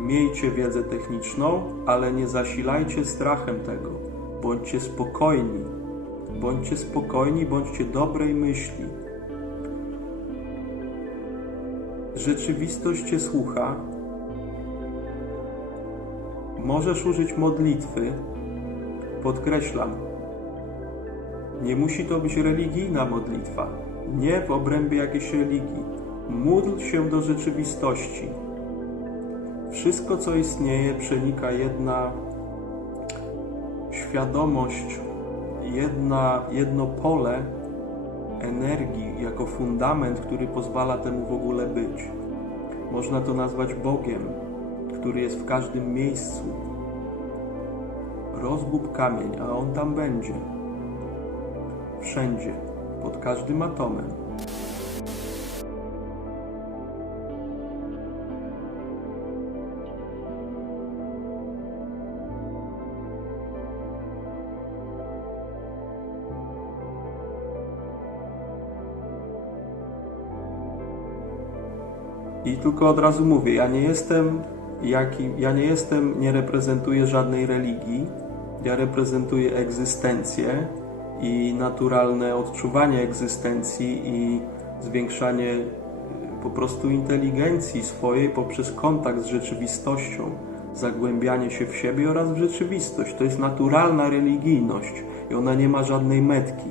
Miejcie wiedzę techniczną, ale nie zasilajcie strachem tego. Bądźcie spokojni. Bądźcie spokojni, bądźcie dobrej myśli. Rzeczywistość Cię słucha. Możesz użyć modlitwy. Podkreślam, nie musi to być religijna modlitwa. Nie w obrębie jakiejś religii. Módl się do rzeczywistości. Wszystko, co istnieje, przenika jedna świadomość, jedna, jedno pole energii jako fundament, który pozwala temu w ogóle być. Można to nazwać Bogiem, który jest w każdym miejscu. Rozgub kamień, a on tam będzie. Wszędzie, pod każdym atomem. I tylko od razu mówię, ja nie jestem jaki, ja nie jestem, nie reprezentuję żadnej religii. Ja reprezentuję egzystencję i naturalne odczuwanie egzystencji i zwiększanie y, po prostu inteligencji swojej poprzez kontakt z rzeczywistością, zagłębianie się w siebie oraz w rzeczywistość. To jest naturalna religijność i ona nie ma żadnej metki.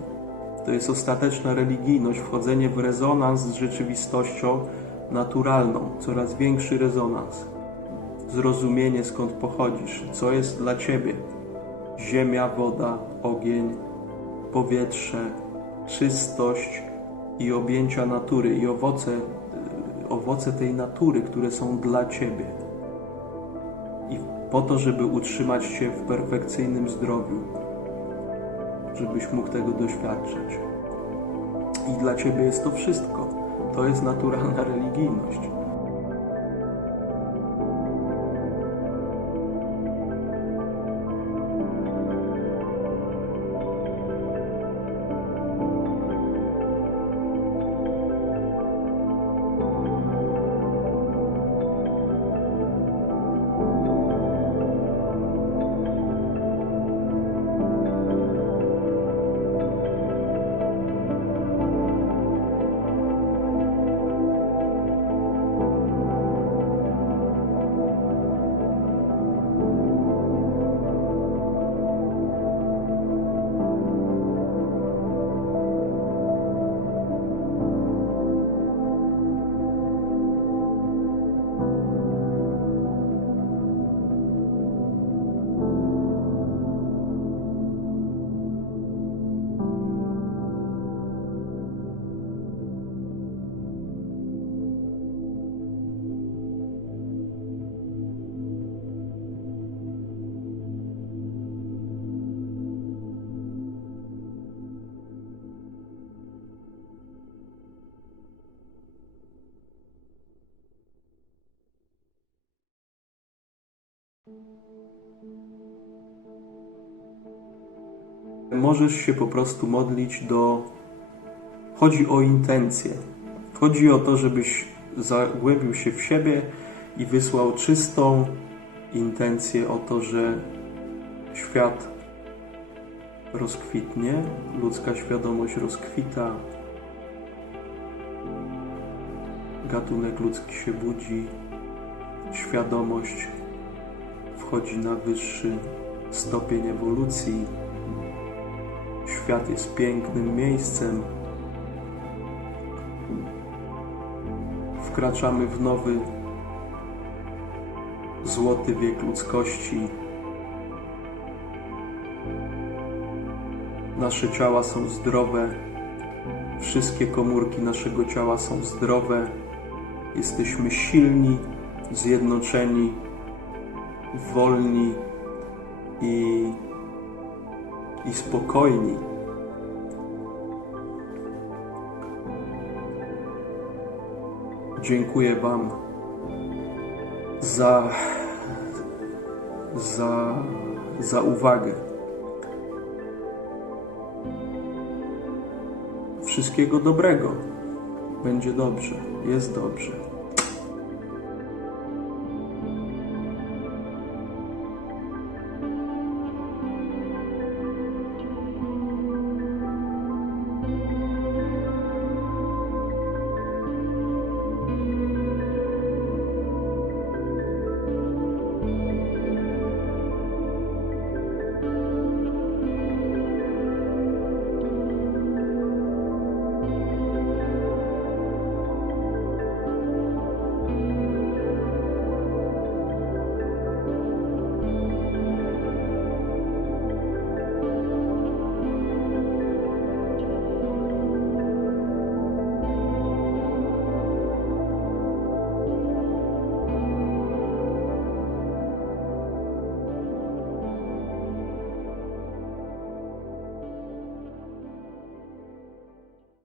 To jest ostateczna religijność, wchodzenie w rezonans z rzeczywistością naturalną, coraz większy rezonans. Zrozumienie skąd pochodzisz, co jest dla ciebie. Ziemia, woda, ogień, powietrze, czystość i objęcia natury i owoce, y, owoce tej natury, które są dla ciebie. I po to, żeby utrzymać się w perfekcyjnym zdrowiu, żebyś mógł tego doświadczać. I dla ciebie jest to wszystko. To jest naturalna religijność. Możesz się po prostu modlić do. Chodzi o intencje. Chodzi o to, żebyś zagłębił się w siebie i wysłał czystą intencję o to, że świat rozkwitnie, ludzka świadomość rozkwita, gatunek ludzki się budzi, świadomość wchodzi na wyższy stopień ewolucji. Świat jest pięknym miejscem. Wkraczamy w nowy, złoty wiek ludzkości. Nasze ciała są zdrowe, wszystkie komórki naszego ciała są zdrowe. Jesteśmy silni, zjednoczeni, wolni i, i spokojni. Dziękuję Wam za, za, za uwagę. Wszystkiego dobrego. Będzie dobrze, jest dobrze.